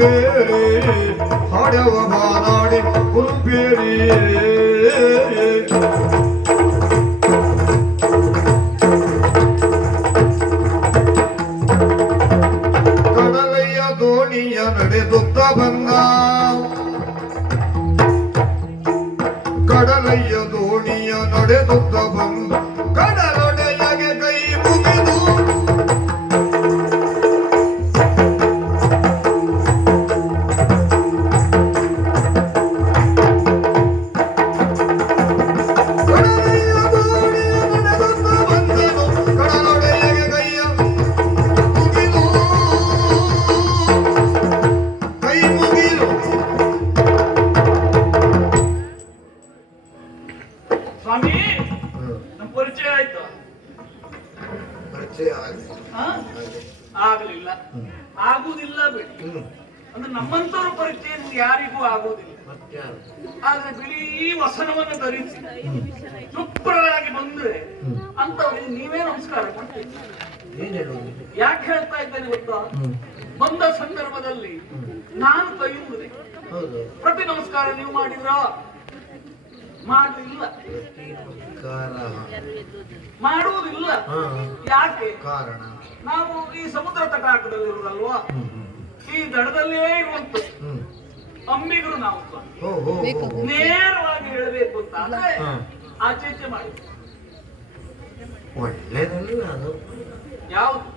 பேரே ஆடவ மாநாடு உன் பேரே ಕಡಲೆಯ ದೋಣಿಯ ನಡೆದುತ್ತ ಬಂದ ಕಡಲೆಯ ದೋಣಿಯ ನಡೆದುತ್ತ ಬಂದ ಪರಿಚಯ ಆಯ್ತು. ಪರಿಚಯ ಆಗಲಿಲ್ಲ. ಆಗುದಿಲ್ಲ ಬಿಡಿ. ಅಂದ್ರೆ ನಮ್ಮಂತರ ಪರಿಚಯ ಯಾರಿಗೂ ಆಗುವುದಿಲ್ಲ ಆದ್ರೆ ಬಿಳಿ ವಸನವನ್ನು ಧರಿಸಿ ಚುಪ್ಪರಾಗಿ ಬಂದ್ರೆ ಅಂತವ್ರಿಗೆ ನೀವೇ ನಮಸ್ಕಾರ ಯಾಕೆ ಹೇಳ್ತಾ ಇದ್ದೇನೆ ಗೊತ್ತಾ? ಬಂದ ಸಂದರ್ಭದಲ್ಲಿ ನಾನು ಕೈಯುವುದೇ. ಪ್ರತಿ ನಮಸ್ಕಾರ ನೀವು ಮಾಡಿದ್ರ? ಮಾಡಲಿಲ್ಲ ಮಾಡುವುದಿಲ್ಲ. ಯಾಕೆ? ಕಾರಣ. ನಾವು ಈ ಸಮುದ್ರ ತಟಾಕದಲ್ಲಿರುವುದಲ್ವಾ ಹ್ಮ್ ಹ್ಮ್ ಈ ದಡದಲ್ಲೇ ಇರುವಂತ ಅಮ್ಮಿಗರು ಅಂಬಿಗರು ನಾವು. ನೇರವಾಗಿ ಹೇಳಬೇಕು ಅಂತ ಅಂದ್ರೆ ಹಾ. ಆಚೆ ಈಚೆ ಮಾಡಿ ಒಳ್ಳೇದಲ್ಲ ಅದು. ಯಾವುದು?